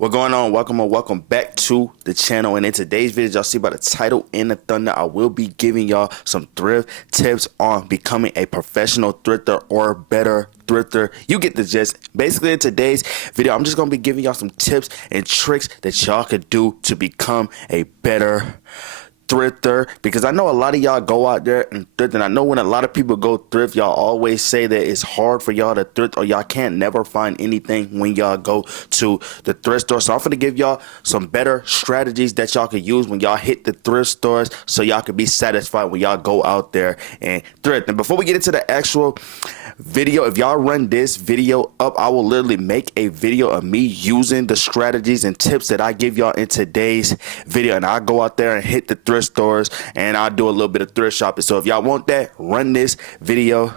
What's going on? Welcome back to the channel. And in today's video, y'all see by the title and the thunder, I will be giving y'all some thrift tips on becoming a professional thrifter or better thrifter. You get the gist. Basically, in today's video, I'm just gonna be giving y'all some tips and tricks that y'all could do to become a better thrifter, because I know a lot of y'all go out there and thrift, and I know when a lot of people go thrift, y'all always say that it's hard for y'all to thrift or y'all can't never find anything when y'all go to the thrift store. So I'm gonna give y'all some better strategies that y'all can use when y'all hit the thrift stores so y'all can be satisfied when y'all go out there and thrift. And before we get into the actual video, if y'all run this video up, I will literally make a video of me using the strategies and tips that I give y'all in today's video, and I'll go out there and hit the thrift stores and I'll do a little bit of thrift shopping. So if y'all want that, run this video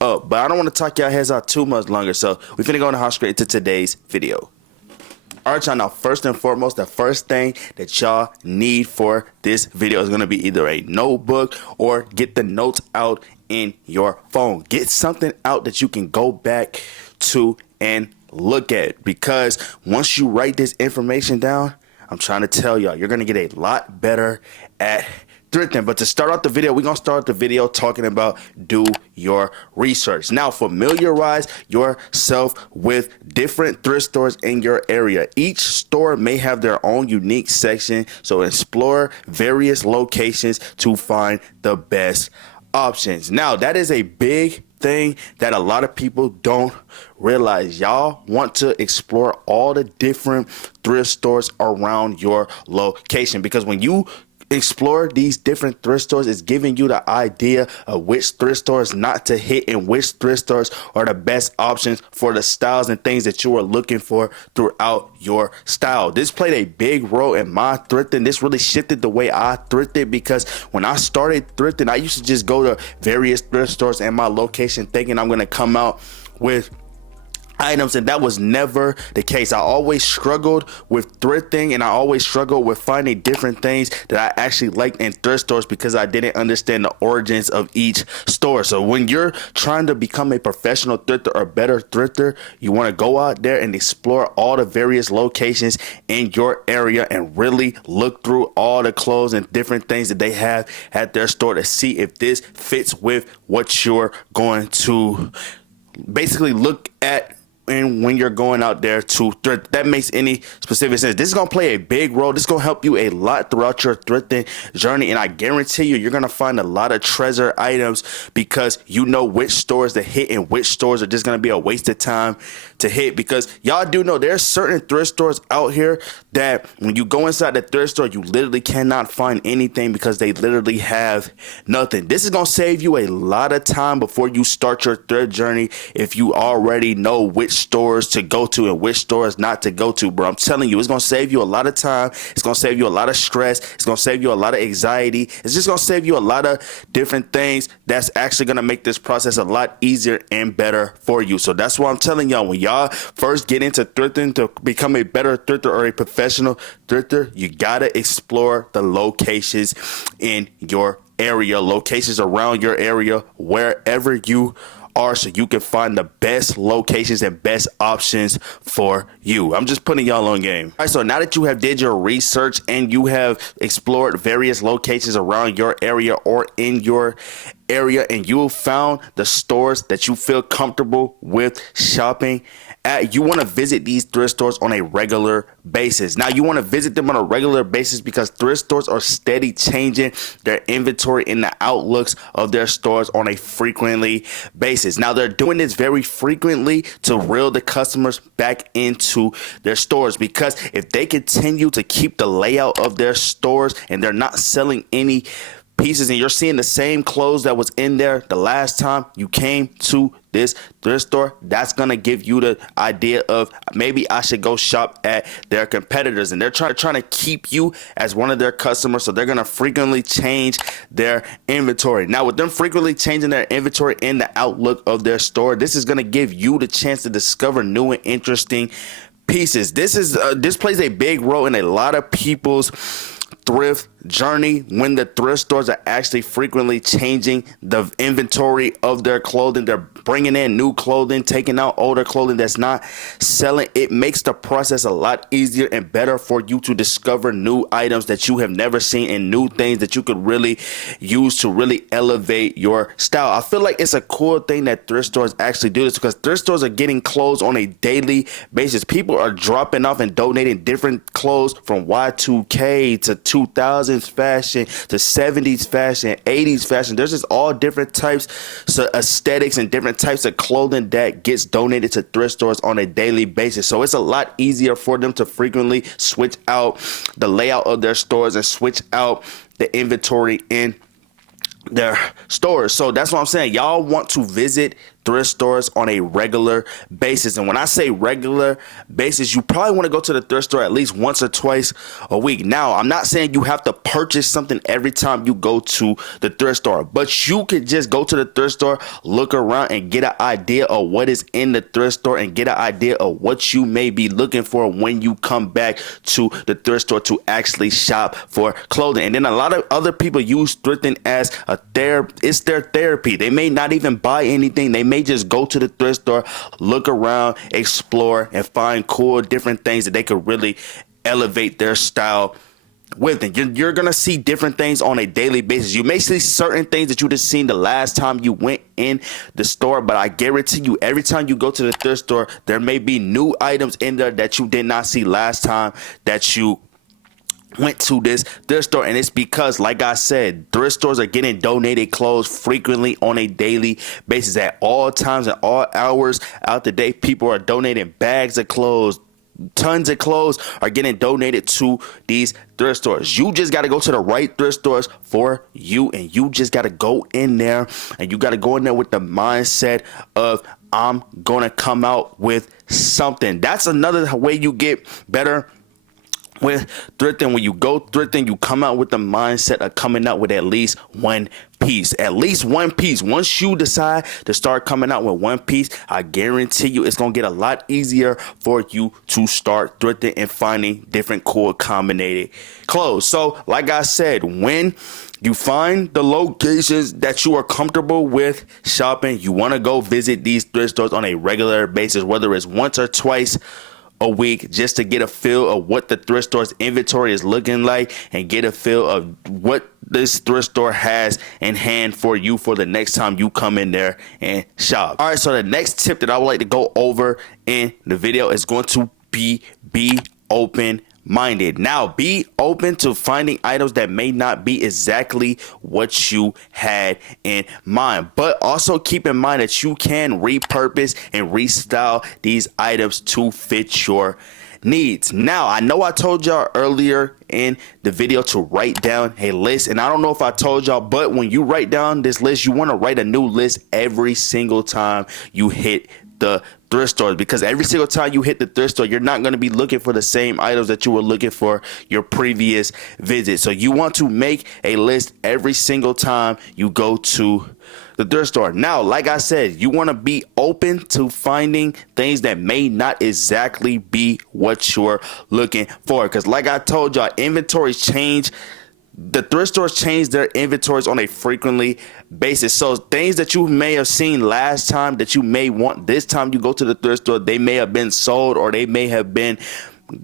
up. But I don't want to talk y'all heads out too much longer, so we're finna go and hop straight into today's video. Alright, y'all, now first and foremost, the first thing that y'all need for this video is going to be either a notebook or get the notes out in your phone. Get something out that you can go back to and look at, because once you write this information down, I'm trying to tell y'all, you're going to get a lot better at thrifting. But to start out the video, we're going to start the video talking about do your research. Now, familiarize yourself with different thrift stores in your area. Each store may have their own unique section, so explore various locations to find the best options. Now, that is a big thing that a lot of people don't realize. Y'all want to explore all the different thrift stores around your location, because when you explore these different thrift stores, it's giving you the idea of which thrift stores not to hit and which thrift stores are the best options for the styles and things that you are looking for throughout your style. This played a big role in my thrifting. This really shifted the way I thrifted, because when I started thrifting, I used to just go to various thrift stores in my location thinking I'm going to come out with items, and that was never the case. I always struggled with thrifting, and I always struggled with finding different things that I actually liked in thrift stores because I didn't understand the origins of each store. So when you're trying to become a professional thrifter or better thrifter, you want to go out there and explore all the various locations in your area and really look through all the clothes and different things that they have at their store to see if this fits with what you're going to basically look at. And when you're going out there to thrift, that makes any specific sense. This is going to play a big role. This is going to help you a lot throughout your thrifting journey. And I guarantee you're going to find a lot of treasure items because you know which stores to hit and which stores are just going to be a waste of time to hit. Because y'all do know there's certain thrift stores out here that when you go inside the thrift store, you literally cannot find anything because they literally have nothing. This is going to save you a lot of time before you start your thrift journey if you already know which stores to go to and which stores not to go to. Bro, I'm telling you, it's going to save you a lot of time. It's going to save you a lot of stress. It's going to save you a lot of anxiety. It's just going to save you a lot of different things that's actually going to make this process a lot easier and better for you. So that's why I'm telling y'all, when y'all first get into thrifting to become a better thrifter or a professional thrifter, you got to explore the locations in your area, locations around your area, wherever you are, so you can find the best locations and best options for you. I'm just putting y'all on game. All right, so now that you have did your research and you have explored various locations around your area or in your area, and you found the stores that you feel comfortable with shopping at, you want to visit these thrift stores on a regular basis. Now, you want to visit them on a regular basis because thrift stores are steady changing their inventory and the outlooks of their stores on a frequently basis. Now, they're doing this very frequently to reel the customers back into their stores, because if they continue to keep the layout of their stores and they're not selling any pieces and you're seeing the same clothes that was in there the last time you came to this thrift store, that's gonna give you the idea of maybe I should go shop at their competitors. And they're trying to keep you as one of their customers, so they're gonna frequently change their inventory. Now, with them frequently changing their inventory and the outlook of their store, this is gonna give you the chance to discover new and interesting pieces. This plays a big role in a lot of people's thrift journey when the thrift stores are actually frequently changing the inventory of their clothing. They're bringing in new clothing, taking out older clothing that's not selling. It makes the process a lot easier and better for you to discover new items that you have never seen and new things that you could really use to really elevate your style. I feel like it's a cool thing that thrift stores actually do this, because thrift stores are getting clothes on a daily basis. People are dropping off and donating different clothes from Y2K to 2000s fashion to 70s fashion, 80s fashion. There's just all different types of aesthetics and different types of clothing that gets donated to thrift stores on a daily basis. So it's a lot easier for them to frequently switch out the layout of their stores and switch out the inventory in their stores. So that's what I'm saying. Y'all want to visit thrift stores on a regular basis. And when I say regular basis, you probably want to go to the thrift store at least once or twice a week. Now, I'm not saying you have to purchase something every time you go to the thrift store, but you could just go to the thrift store, look around and get an idea of what is in the thrift store and get an idea of what you may be looking for when you come back to the thrift store to actually shop for clothing. And then a lot of other people use thrifting as a therapy. It's their therapy. They may not even buy anything. They may just go to the thrift store, look around, explore, and find cool different things that they could really elevate their style with. And you're gonna see different things on a daily basis. You may see certain things that you just seen the last time you went in the store, but I guarantee you, every time you go to the thrift store, there may be new items in there that you did not see last time that you went to this thrift store. And it's because, like I said, thrift stores are getting donated clothes frequently on a daily basis. At all times and all hours out the day, people are donating bags of clothes. Tons of clothes are getting donated to these thrift stores. You just got to go to the right thrift stores for you, and you just got to go in there, and you got to go in there with the mindset of, I'm gonna come out with something. That's another way you get better with thrifting. When you go thrifting, you come out with the mindset of coming out with at least one piece. At least one piece. Once you decide to start coming out with one piece, I guarantee you it's going to get a lot easier for you to start thrifting and finding different cool combinated clothes. So, like I said, when you find the locations that you are comfortable with shopping, you want to go visit these thrift stores on a regular basis, whether it's once or twice a week, just to get a feel of what the thrift store's inventory is looking like and get a feel of what this thrift store has in hand for you for the next time you come in there and shop. All right, so the next tip that I would like to go over in the video is going to be open-minded. Now, be open to finding items that may not be exactly what you had in mind, but also keep in mind that you can repurpose and restyle these items to fit your needs. Now, I know I told y'all earlier in the video to write down a list, and I don't know if I told y'all, but when you write down this list, you want to write a new list every single time you hit the thrift stores, because every single time you hit the thrift store, you're not going to be looking for the same items that you were looking for your previous visit. So you want to make a list every single time you go to the thrift store. Now, like I said, you want to be open to finding things that may not exactly be what you're looking for, because like I told y'all, inventories change. The thrift stores change their inventories on a frequently basis. So things that you may have seen last time that you may want this time you go to the thrift store, they may have been sold or they may have been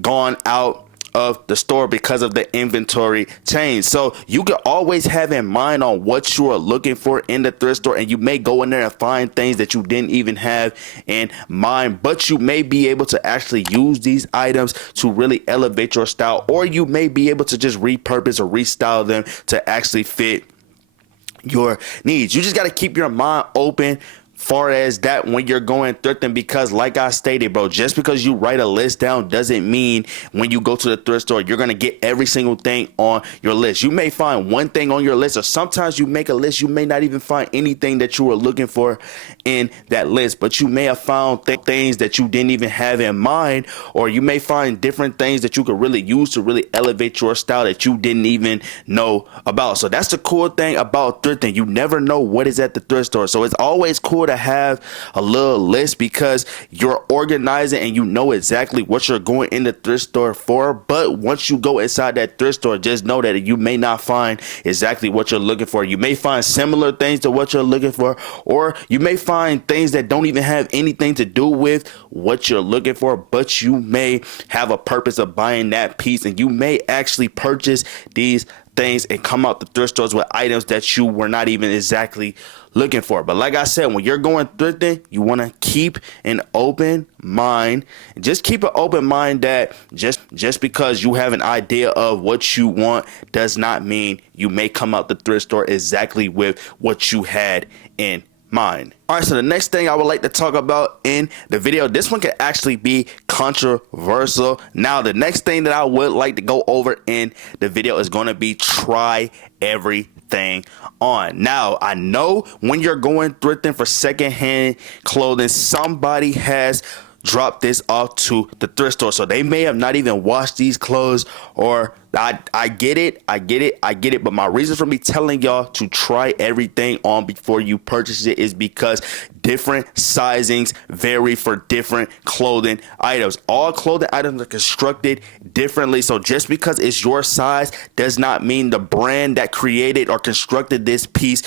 gone out of the store because of the inventory change. So you can always have in mind on what you are looking for in the thrift store, and you may go in there and find things that you didn't even have in mind, but you may be able to actually use these items to really elevate your style, or you may be able to just repurpose or restyle them to actually fit your needs. You just got to keep your mind open far as that when you're going thrifting, because like I stated, bro, just because you write a list down doesn't mean when you go to the thrift store you're gonna get every single thing on your list. You may find one thing on your list, or sometimes you make a list, you may not even find anything that you were looking for in that list, but you may have found things that you didn't even have in mind, or you may find different things that you could really use to really elevate your style that you didn't even know about. So that's the cool thing about thrifting. You never know what is at the thrift store, so it's always cool to have a little list because you're organizing and you know exactly what you're going in the thrift store for. But once you go inside that thrift store, just know that you may not find exactly what you're looking for. You may find similar things to what you're looking for, or you may find things that don't even have anything to do with what you're looking for, but you may have a purpose of buying that piece, and you may actually purchase these things and come out the thrift stores with items that you were not even exactly looking for. But like I said, when you're going thrifting, you want to keep an open mind. Just keep an open mind that just because you have an idea of what you want does not mean you may come out the thrift store exactly with what you had in mind. All right, so the next thing I would like to talk about in the video, this one could actually be controversial. Now, the next thing that I would like to go over in the video is going to be try everything on. Now, I know when you're going thrifting for secondhand clothing, somebody has dropped this off to the thrift store, so they may have not even washed these clothes, or I get it, but my reason for me telling y'all to try everything on before you purchase it is because different sizings vary for different clothing items. All clothing items are constructed differently, so just because it's your size does not mean the brand that created or constructed this piece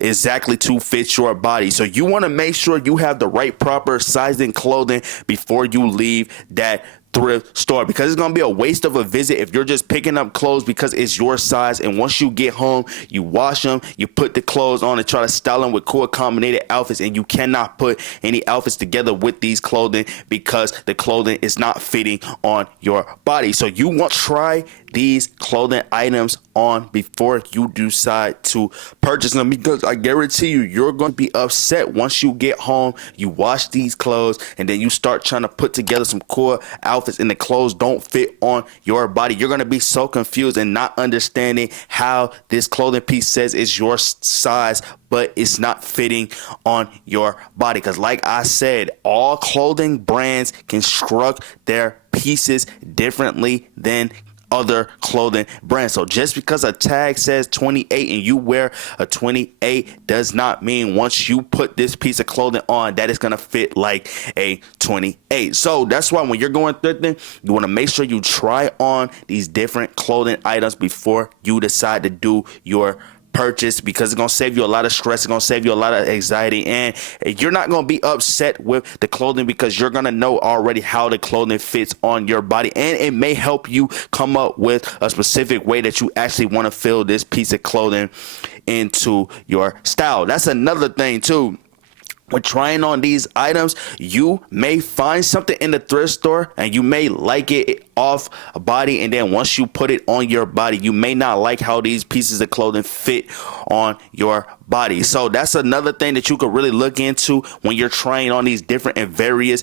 exactly to fit your body. So you want to make sure you have the right proper sizing clothing before you leave that thrift store, because it's gonna be a waste of a visit if you're just picking up clothes because it's your size, and once you get home you wash them, you put the clothes on and try to style them with cool combinated outfits, and you cannot put any outfits together with these clothing because the clothing is not fitting on your body. So you want to try these clothing items on before you decide to purchase them, because I guarantee you're going to be upset once you get home, you wash these clothes, and then you start trying to put together some cool outfits and the clothes don't fit on your body. You're going to be so confused and not understanding how this clothing piece says it's your size, but it's not fitting on your body. Because like I said, all clothing brands construct their pieces differently than other clothing brands. So just because a tag says 28 and you wear a 28 does not mean once you put this piece of clothing on that it's gonna fit like a 28. So that's why when you're going thrifting, you want to make sure you try on these different clothing items before you decide to do your purchase, because it's going to save you a lot of stress. It's going to save you a lot of anxiety, and you're not going to be upset with the clothing because you're going to know already how the clothing fits on your body, and it may help you come up with a specific way that you actually want to fill this piece of clothing into your style. That's another thing too. When trying on these items, you may find something in the thrift store and you may like it off a body, and then once you put it on your body, you may not like how these pieces of clothing fit on your body. So that's another thing that you could really look into when you're trying on these different and various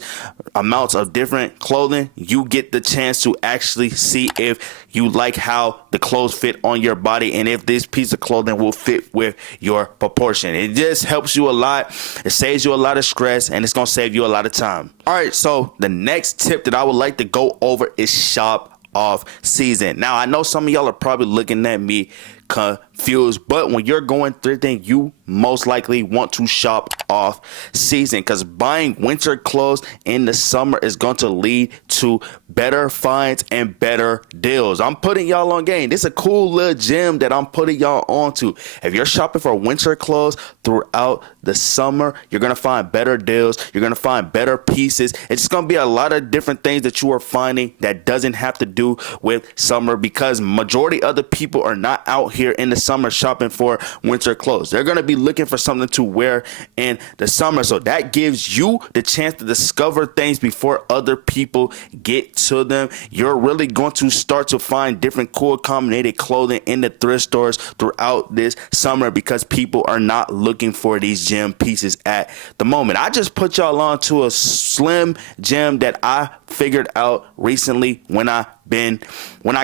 amounts of different clothing. You get the chance to actually see if you like how the clothes fit on your body and if this piece of clothing will fit with your proportion. It just helps you a lot. It saves you a lot of stress, and it's going to save you a lot of time. All right, so the next tip that I would like to go over is shop off season. Now, I know some of y'all are probably looking at me confused, but when you're going thrifting, you most likely want to shop off season, because buying winter clothes in the summer is going to lead to better finds and better deals. I'm putting y'all on game. This is a cool little gem that I'm putting y'all onto. If you're shopping for winter clothes throughout the summer, you're going to find better deals. You're going to find better pieces. It's just going to be a lot of different things that you are finding that doesn't have to do with summer, because majority of the people are not out here in the summer shopping for winter clothes. They're going to be looking for something to wear in the summer. So that gives you the chance to discover things before other people get to them. You're really going to start to find different cool combinated clothing in the thrift stores throughout this summer, because people are not looking for these gem pieces at the moment. I just put y'all on to a slim gem that I figured out recently when I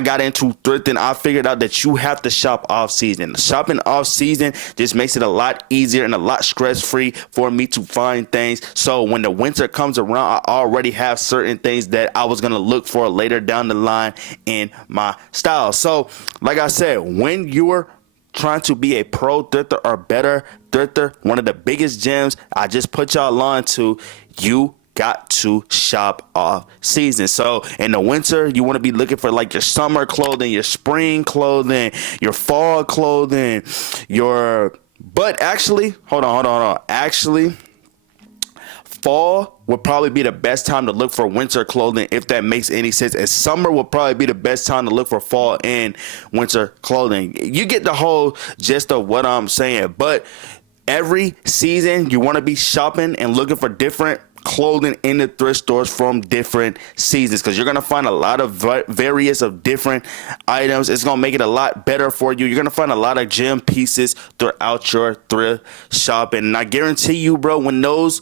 got into thrifting. I figured out that you have to shop off season. Shopping off season just makes it a lot easier and a lot stress free for me to find things. So when the winter comes around, I already have certain things that I was going to look for later down the line in my style. So like I said, when you're trying to be a pro thrifter or better thrifter, one of the biggest gems I just put y'all on to, you got to shop off season. So in the winter, you want to be looking for like your summer clothing, your spring clothing, your fall clothing, but actually, hold on. Actually, fall would probably be the best time to look for winter clothing, if that makes any sense. And summer will probably be the best time to look for fall and winter clothing. You get the whole gist of what I'm saying. But every season, you want to be shopping and looking for different clothing in the thrift stores from different seasons, because you're going to find a lot of various of different items. It's going to make it a lot better for you. You're going to find a lot of gem pieces throughout your thrift shopping. And I guarantee you, bro, when those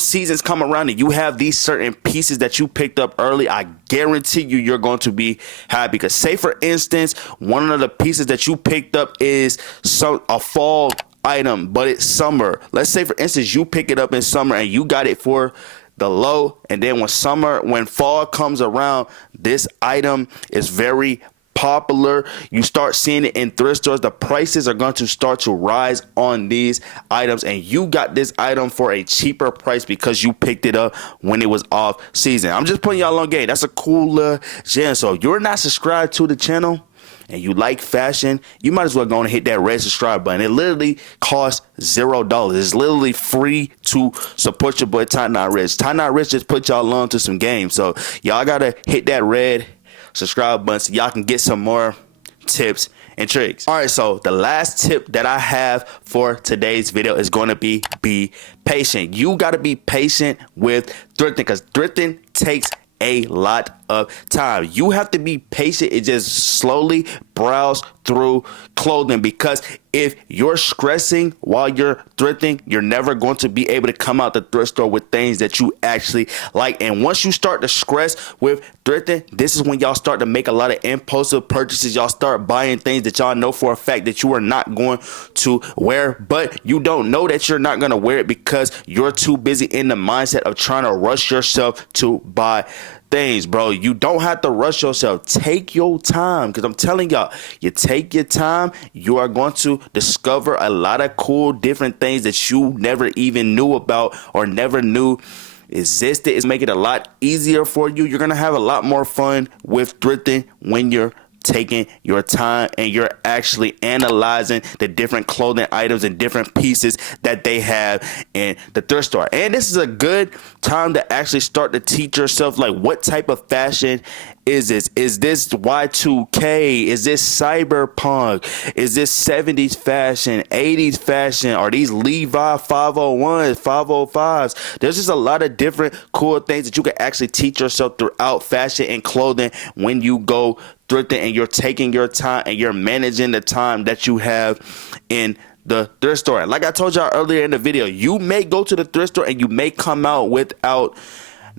seasons come around and you have these certain pieces that you picked up early, I guarantee you're going to be happy. Because say for instance, one of the pieces that you picked up is a fall item, but it's summer. Let's say for instance you pick it up in summer and you got it for the low, and then when fall comes around, this item is very popular. You start seeing it in thrift stores. The prices are going to start to rise on these items, and you got this item for a cheaper price because you picked it up when it was off season. I'm just putting y'all on game. That's a cool gem. So if you're not subscribed to the channel and you like fashion, you might as well go and hit that red subscribe button. It literally costs $0. It's literally free to support your boy Ty Not Rich. Ty Not Rich just put y'all on to some games. So y'all gotta hit that red subscribe button so y'all can get some more tips and tricks. All right, so the last tip that I have for today's video is going to be patient. You got to be patient with thrifting, because thrifting takes a lot of time. You have to be patient and just slowly browse through clothing, because if you're stressing while you're thrifting, you're never going to be able to come out the thrift store with things that you actually like. And once you start to stress with thrifting, this is when y'all start to make a lot of impulsive purchases. Y'all start buying things that y'all know for a fact that you are not going to wear, but you don't know that you're not going to wear it because you're too busy in the mindset of trying to rush yourself to buy things, bro. You don't have to rush yourself. Take your time, because I'm telling y'all, you take your time, you are going to discover a lot of cool different things that you never even knew about or never knew existed. It's making it a lot easier for you. You're gonna have a lot more fun with thrifting when you're taking your time and you're actually analyzing the different clothing items and different pieces that they have in the thrift store. And this is a good time to actually start to teach yourself, like, what type of fashion is this? Is this Y2K? Is this cyberpunk? Is this 70s fashion, 80s fashion? Are these Levi 501s, 505s? There's just a lot of different cool things that you can actually teach yourself throughout fashion and clothing when you go thrifting and you're taking your time and you're managing the time that you have in the thrift store. And like I told y'all earlier in the video, you may go to the thrift store and you may come out without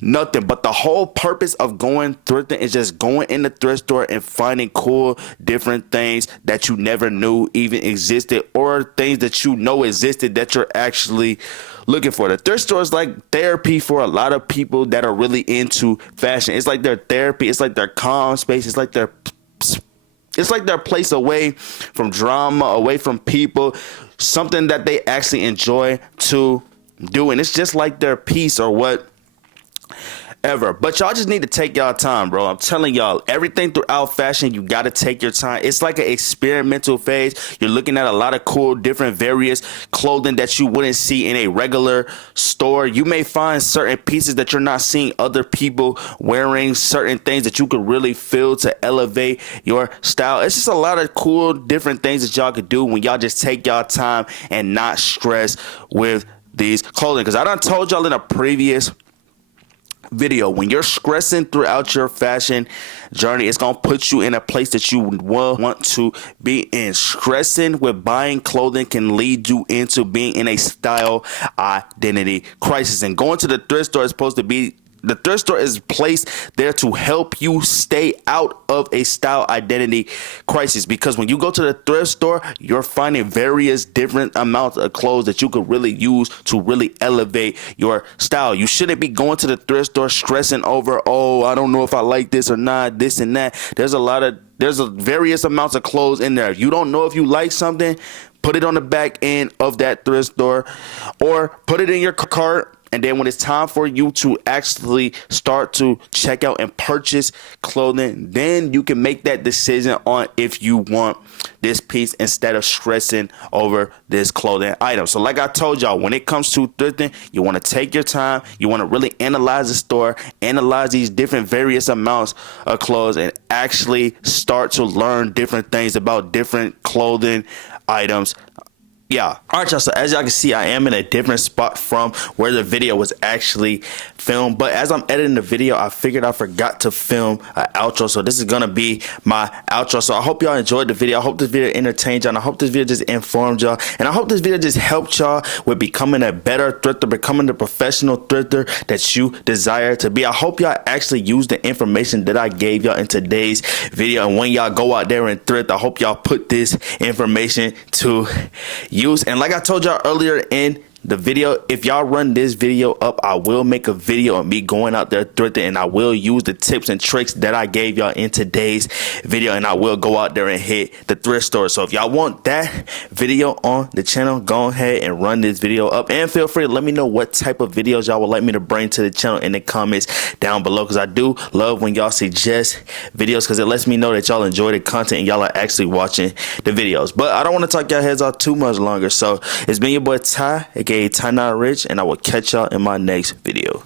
nothing, but the whole purpose of going thrifting is just going in the thrift store and finding cool different things that you never knew even existed, or things that you know existed that you're actually looking for. The thrift store is like therapy for a lot of people that are really into fashion. It's like their therapy. It's like their calm space. It's like their place away from drama, away from people, something that they actually enjoy to do. And it's just like their peace or whatever. But y'all just need to take y'all time, bro. I'm telling y'all, everything throughout fashion, you got to take your time. It's like an experimental phase. You're looking at a lot of cool, different, various clothing that you wouldn't see in a regular store. You may find certain pieces that you're not seeing other people wearing, certain things that you could really feel to elevate your style. It's just a lot of cool, different things that y'all could do when y'all just take y'all time and not stress with these clothing. Because I done told y'all in a previous video, when you're stressing throughout your fashion journey, it's gonna put you in a place that you will want to be in. Stressing with buying clothing can lead you into being in a style identity crisis. And going to the thrift store is supposed to be, the thrift store is placed there to help you stay out of a style identity crisis, because when you go to the thrift store, you're finding various different amounts of clothes that you could really use to really elevate your style. You shouldn't be going to the thrift store stressing over, oh, I don't know if I like this or not, this and that. There's a lot of There's a various amounts of clothes in there. If you don't know if you like something, put it on the back end of that thrift store or put it in your cart. And then when it's time for you to actually start to check out and purchase clothing, then you can make that decision on if you want this piece instead of stressing over this clothing item. So like I told y'all, when it comes to thrifting, you want to take your time. You want to really analyze the store, analyze these different various amounts of clothes, and actually start to learn different things about different clothing items. Yeah. All right, y'all. So as y'all can see, I am in a different spot from where the video was actually filmed. But as I'm editing the video, I figured I forgot to film an outro. So this is going to be my outro. So I hope y'all enjoyed the video. I hope this video entertained y'all. And I hope this video just informed y'all. And I hope this video just helped y'all with becoming a better thrifter, becoming the professional thrifter that you desire to be. I hope y'all actually use the information that I gave y'all in today's video. And when y'all go out there and thrift, I hope y'all put this information to use. And like I told y'all earlier in the video, if y'all run this video up, I will make a video of me going out there thrifting, and I will use the tips and tricks that I gave y'all in today's video, and I will go out there and hit the thrift store. So if y'all want that video on the channel, go ahead and run this video up, and feel free to let me know what type of videos y'all would like me to bring to the channel in the comments down below, because I do love when y'all suggest videos, because it lets me know that y'all enjoy the content and y'all are actually watching the videos. But I don't want to talk y'all heads off too much longer, so it's been your boy Ty, aka Ty Not Rich, and I will catch y'all in my next video.